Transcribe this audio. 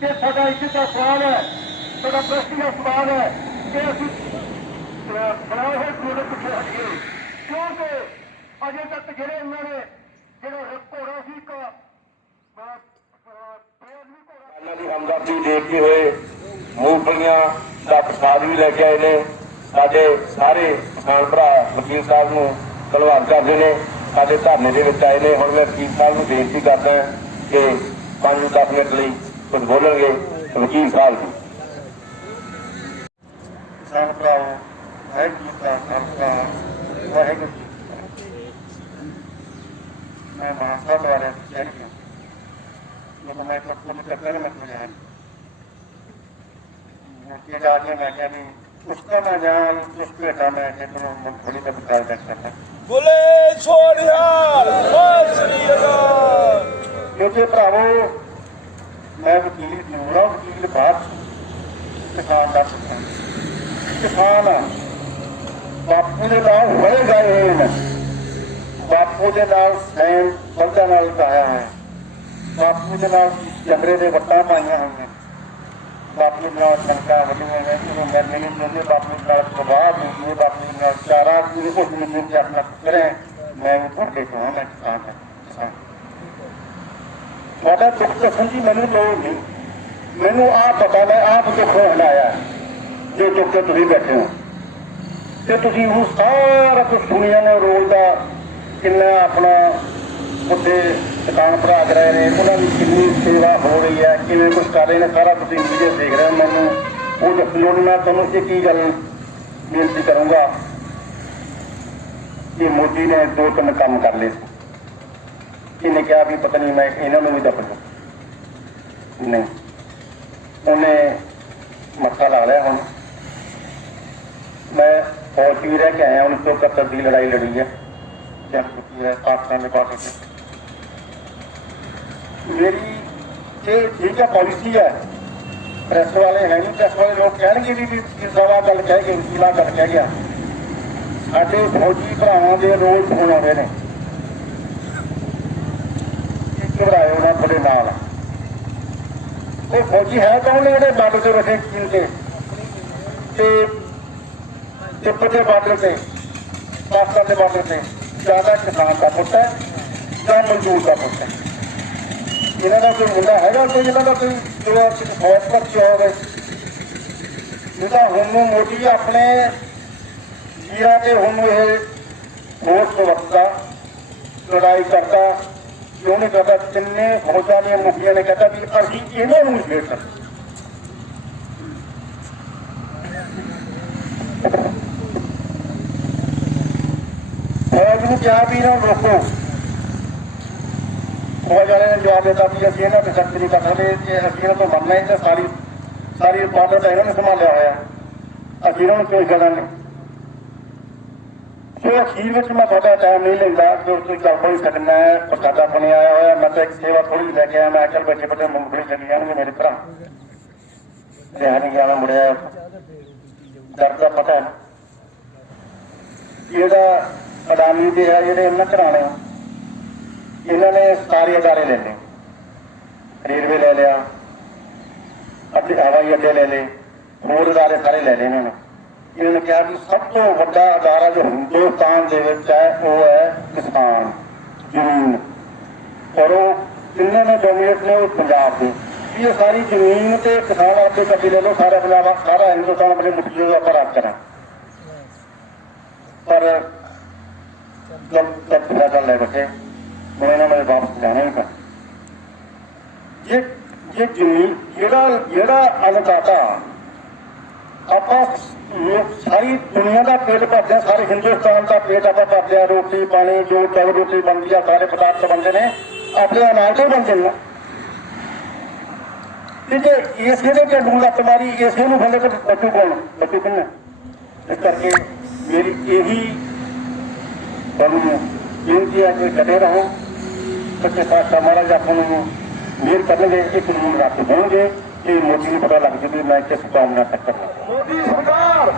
ਕਿ ਸਾਡਾ ਇੱਜ਼ਤ ਦਾ ਸਵਾਲ ਹੈ, ਸਾਡਾ ਪ੍ਰਸ਼ਨ ਦਾ ਸਵਾਲ ਹੈ ਕਿ ਅਸੀਂ ਬਣਾਏ ਹੋਏ ਕਾਨੂੰਨ ਪਿੱਛੇ ਹਟੀਏ? ਕਿਉਂਕਿ ਅਜੇ ਤੱਕ ਜਿਹੜੇ ਇਹਨਾਂ ਨੇ ਜਿਹੜਾ ਘੋੜਾ ਸੀ, ਇੱਕ ਇਹਨਾਂ ਦੀ ਹਮਦਰਦੀ ਦੇਖਦੇ ਹੋਏ ਮੂੰਗਫਲੀਆਂ ਦਾ ਪ੍ਰਸਾਦ ਵੀ ਲੈ ਕੇ ਆਏ ਨੇ। ਸਾਡੇ ਸਾਰੇ ਕਿਸਾਨ ਭਰਾ ਵਕੀਲ ਸਾਹਿਬ ਨੂੰ ਧੰਨਵਾਦ ਕਰਦੇ ਨੇ। ਸਾਡੇ ਧਰਨੇ ਦੇ ਵਿੱਚ ਆਏ ਨੇ। ਹੁਣ ਮੈਂ ਵਕੀਲ ਸਾਹਿਬ ਨੂੰ ਬੇਨਤੀ ਕਰਦਾ ਕਿ 5-10 ਮਿੰਟ ਲਈ ਕੁਝ ਬੋਲਣਗੇ ਵਕੀਲ ਸਾਹਿਬ। ਜੀ ਕਿਸਾਨ ਭਰਾਓ ਵਾਹਿਗੁਰੂ ਜੀ ਕਾ ਖਾਲਸਾ ਵਾਹਿਗੁਰੂ ਜੀ। ਮੈਂ ਮਾਨਸਾ ਦੁਆਰੇ ਗਿਆ ਜਦੋਂ ਮੈਂ ਤੋਂ ਕੁਝ ਚੱਕਰ ਮੈਂ ਤੋਂ ਜਾਣ ਕਿ ਜਾ ਕੇ ਮੈਂ ਕਿਹਾ ਵੀ ਉਸ ਤੋਂ ਮੈਂ ਜਾਣ ਉਸ ਭੇਟਾ ਮੈਂ ਕਿ ਤੁਹਾਨੂੰ ਥੋੜੀ ਤਾਂ ਬਤਾ ਸਕਦਾ ਬੋਲੇ ਸੋਨਿਹਾਲ ਸਤਿ ਸ੍ਰੀ ਅਕਾਲ ਕਿਉਂਕਿ ਭਰਾਵੋ ਮੈਂ ਵਕੀਲ ਜ਼ਰੂਰ ਵਕੀਲ ਬਾਅਦ ਕਿਸਾਨ ਦਾ ਪੁੱਤਾਂ ਕਿਸਾਨ ਬਾਪੂ ਦੇ ਨਾਲ ਹੋਏ ਗਏ ਬਾਪੂ ਦੇ ਨਾਲ ਸੈਨ ਬੰਦਾ ਨਾਲ ਪਾਇਆ ਹੈ। ਬਾਪੂ ਦੇ ਨਾਲ ਜੰਗਰੇ ਦੇ ਵੱਟਾਂ ਪਾਈਆਂ ਹੋਈਆਂ। ਬਾਪੂ ਦੇ ਨਾਲ ਸੰਕਾ ਵੱਡੀਆਂ ਨੇ ਜਿਹਨੂੰ ਮੈਂ ਨਹੀਂ ਚਾਹੁੰਦੇ ਬਾਪੂ ਦੇ ਨਾਲ ਪ੍ਰਭਾਵ ਨਹੀਂ ਬਾਪੂ ਦੇ ਨਾਲ ਚਾਰਾ ਜਿਹਦੇ ਕੋਲ ਨਹੀਂ ਆਪਣਾ ਕਰੇ ਮੈਂ ਵੀ ਤੁਹਾਡੇ ਤੋਂ ਮੈਂ ਕਿਸਾਨ ਹਾਂ। ਕਿਸਾਨ ਤੁਹਾਡਾ ਦੁੱਖ ਦੱਸਣ ਦੀ ਮੈਨੂੰ ਲੋੜ ਨਹੀਂ। ਮੈਨੂੰ ਆਪ ਪਤਾ ਮੈਂ ਆਪ ਦੁੱਖ ਹਲਾਇਆ ਜੋ ਦੁੱਖ ਤੇ ਤੁਸੀਂ ਬੈਠੇ ਹੋ। ਤੇ ਤੁਸੀਂ ਉਹ ਸਾਰਾ ਕੁਝ ਸੁਣਿਆ ਨੇ ਰੋਜ਼ ਦਾ ਕਿੰਨਾ ਆਪਣਾ ਉੱਥੇ ਦੁਕਾਨ ਭਰਾ ਰਹੇ ਨੇ ਉਹਨਾਂ ਦੀ ਕਿੰਨੀ ਸੇਵਾ ਹੋ ਰਹੀ ਹੈ ਕਿਵੇਂ ਕੁਝ ਕਰ ਰਹੇ ਨੇ ਸਾਰਾ ਤੁਸੀਂ ਵੀਡੀਓ ਦੇਖ ਰਹੇ ਹੋ ਮੈਨੂੰ। ਉਹ ਦੱਸਿਓ ਨੀ, ਤੁਹਾਨੂੰ ਇਹ ਕੀ ਗੱਲ ਬੇਨਤੀ ਕਰੂੰਗਾ ਕਿ ਮੋਦੀ ਨੇ ਦੋ ਤਿੰਨ ਕੰਮ ਕਰ ਲਏ। ਇਹਨੇ ਕਿਹਾ ਵੀ ਪਤਾ ਨਹੀਂ ਮੈਂ ਇਹਨਾਂ ਨੂੰ ਵੀ ਦੱਬ ਦੂੰ ਨਹੀਂ। ਉਹਨੇ ਮੱਥਾ ਲਾ ਲਿਆ ਹੁਣ। ਮੈਂ ਫੌਜ ਵੀ ਰਹਿ ਕੇ ਆਇਆ 1971 ਦੀ ਲੜਾਈ ਲੜੀ ਹੈ ਜਦ ਕੀ ਪਾਕਿਸਤਾਨ ਦੇ ਬਾਰਡਰ ਮੇਰੀ ਇਹ ਠੀਕ ਹੈ ਪਾਲਿਸੀ ਹੈ ਪ੍ਰੈਸ ਵਾਲੇ ਹੈ ਨਹੀਂ ਪ੍ਰੈਸ ਵਾਲੇ ਲੋਕ ਕਹਿਣਗੇ ਵੀ ਵੀ ਗੱਲ ਕਹਿ ਗਏ ਵਕੀਲਾ ਗੱਲ ਕਹਿ ਗਿਆ। ਸਾਡੇ ਫੌਜੀ ਭਰਾਵਾਂ ਦੇ ਰੋਜ਼ ਫੋਨ ਆਉਂਦੇ ਨੇ। ਘਬਰਾਇਓ ਨਾ ਤੁਹਾਡੇ ਨਾਲ। ਉਹ ਫੌਜੀ ਹੈ ਕੌਣ ਨੇ ਜਿਹੜੇ ਬਾਰਡਰ ਤੇ ਬੈਠੇ ਚੀਨ ਤੇ ਤੇ ਤਿੱਬਤ ਦੇ ਬਾਰਡਰ ਤੇ, ਪਾਕਿਸਤਾਨ ਦੇ ਬਾਰਡਰ ਤੇ। ਜ਼ਿਆਦਾ ਕਿਸਾਨ ਦਾ ਪੁੱਤ ਹੈ ਜਾਂ ਮਜ਼ਦੂਰ ਦਾ ਪੁੱਤ ਹੈ। ਇਹਨਾਂ ਦਾ ਕੋਈ ਮੁੰਡਾ ਹੈਗਾ ਕੋਈ ਜਿਹਨਾਂ ਦਾ ਕੋਈ ਜੋ ਫੌਜ ਪਰ ਹੋਵੇ ਹੈ? ਤਾਂ ਹੁਣ ਮੋਦੀ ਆਪਣੇ ਵੀਰਾਂ ਤੇ ਹੁਣ ਇਹ ਫੌਜ ਵਰਤਦਾ, ਲੜਾਈ ਕਰਦਾ ਕਿਉਂ ਨਹੀਂ ਕਰਦਾ ਤਿੰਨੇ ਫੌਜਾਂ ਦੀਆਂ ਮੁਖੀਆਂ ਨੇ ਕਹਿੰਦਾ ਵੀ ਅਸੀਂ ਇਹਨਾਂ ਨੂੰ ਨਹੀਂ ਛੇੜ ਫੌਜ ਨੂੰ ਕਿਹਾ ਵੀ ਇਹਨਾਂ ਨੂੰ ਰੋਕੋ। ਫੌਜ ਵਾਲਿਆਂ ਨੇ ਜਵਾਬ ਦਿੱਤਾ ਵੀ ਅਸੀਂ ਇਹਨਾਂ ਤੇ ਸਖਤ ਨਹੀਂ ਕਰ ਸਕਦੇ, ਜੇ ਅਸੀਂ ਇਹਨਾਂ ਤੋਂ ਮੰਨਣਾ ਹੀ ਤਾਂ ਸਾਰੀ ਸਾਰੀ ਰਿਪੋਰਟ ਤਾਂ ਇਹਨਾਂ ਨੇ ਸੰਭਾਲਿਆ ਹੋਇਆ। ਅਸੀਂ ਇਹਨਾਂ ਨੂੰ ਕੋਈ ਗੱਲ ਨਹੀਂ। ਸੋ ਅਖੀਰ ਵਿੱਚ ਮੈਂ ਤੁਹਾਡਾ ਟਾਈਮ ਨਹੀਂ ਲੈਂਦਾ, ਜੋ ਤੁਸੀਂ ਗੱਲ ਕੋਈ ਸਕਣਾ ਹੈ ਪ੍ਰਕਾਦਾ ਬਣੇ ਆਇਆ ਹੋਇਆ, ਮੈਂ ਤਾਂ ਇੱਕ ਸੇਵਾ ਥੋੜੀ ਲੈ ਕੇ ਆਇਆ, ਮੈਂ ਚੱਲ ਬੈਠੇ ਬੈਠੇ ਮੂੰਗਫਲੀ ਚੱਲੀ ਜਾਣਗੇ ਮੇਰੇ ਭਰਾ। ਰਹਿ ਨਹੀਂ ਜਾਣਾ ਮੁੜਿਆ। ਦਰਦ ਦਾ ਪਤਾ ਹੈ। ਨਾ ਅਡਾਨੀ ਦੇ ਆ ਜਿਹੜੇ ਇਹਨਾਂ ਘਰਾਣੇ ਇਹਨਾਂ ਨੇ ਸਾਰੇ ਅਦਾਰੇ ਲੈ ਲਏ। ਰੇਲਵੇ ਲੈ ਲਿਆ ਅਤੇ ਹਵਾਈ ਅੱਡੇ ਲੈ ਲਏ, ਹੋਰ ਅਦਾਰੇ ਸਾਰੇ ਲੈ ਲਏ ਇਹਨਾਂ ਨੇ। ਇਹਨਾਂ ਕਿਹਾ ਵੀ ਸਭ ਤੋਂ ਵੱਡਾ ਅਦਾਰਾ ਜੋ ਹਿੰਦੁਸਤਾਨ ਦੇ ਵਿੱਚ ਹੈ, ਉਹ ਹੈ ਕਿਸਾਨ, ਜ਼ਮੀਨ। ਔਰ ਉਹ ਕਿੰਨੇ ਨੇ ਡੋਮੀਨੇਟ ਨੇ ਉਹ ਪੰਜਾਬ ਦੇ। ਇਹ ਸਾਰੀ ਜ਼ਮੀਨ ਤੇ ਕਿਸਾਨ ਆਪੇ ਕਬਜ਼ੇ ਲੈ ਲਓ, ਸਾਰਾ ਪੰਜਾਬ, ਸਾਰਾ ਹਿੰਦੁਸਤਾਨ ਆਪਣੇ ਮੁੱਠੀ ਦੇ ਉੱਪਰ ਰੱਖ ਕਰਾਂ ਪਰ ਜਦ ਤੱਕ ਫੈਸਲਾ ਲੈ ਬੈਠੇ ਮੈਂ ਇਹਨਾਂ ਨੂੰ ਵਾਪਸ ਜਾਣਾ ਹੀ ਪੈਣਾ। ਇਹ ਇਹ ਜ਼ਮੀਨ ਜਿਹੜਾ ਜਿਹੜਾ ਅਨਦਾਤਾ ਆਪਾਂ ਸਾਰੀ ਦੁਨੀਆ ਦਾ ਪੇਟ ਭਰਦੇ ਹਾਂ, ਸਾਰੇ ਹਿੰਦੁਸਤਾਨ ਦਾ ਪੇਟ ਆਪਾਂ ਭਰਦੇ ਆ ਰੋਟੀ ਪਾਣੀ ਜੋ ਚਾਵਲ ਰੋਟੀ ਬਣਦੀ ਆ ਸਾਰੇ ਪਦਾਰਥ ਬਣਦੇ ਨੇ ਆਪਣੇ ਅਨਾਜ ਤੋਂ ਬਣਦੇ ਨੇ। ਤੇ ਜੇ ਇਸੇ ਦੇ ਢਿੱਡ ਨੂੰ ਲੱਤ ਮਾਰੀ ਇਸੇ ਨੂੰ ਫੰਦੇ ਤੇ ਬੱਚੂ ਕੋਣ ਬੱਚੂ ਕਿੰਨਾ ਇਸ ਕਰਕੇ ਮੇਰੀ ਇਹੀ ਤੁਹਾਨੂੰ ਬੇਨਤੀ ਹੈ ਕਿ ਡਟੇ ਰਹੋ ਸੱਚੇ ਪਾਤਸ਼ਾਹ ਮਹਾਰਾਜ ਆਪਾਂ ਨੂੰ ਮਿਹਰ ਕਰਨਗੇ ਇਹ ਕਾਨੂੰਨ ਰੱਖ ਦੇਣਗੇ। ਇਹ ਮੋਦੀ ਨੂੰ ਪਤਾ ਲੱਗ ਜੂ ਵੀ ਮੈਂ ਕਿਸ ਕੌਮ ਨਾਲ ਟੱਕਰ ਮੋਦੀ ਸਰਕਾਰ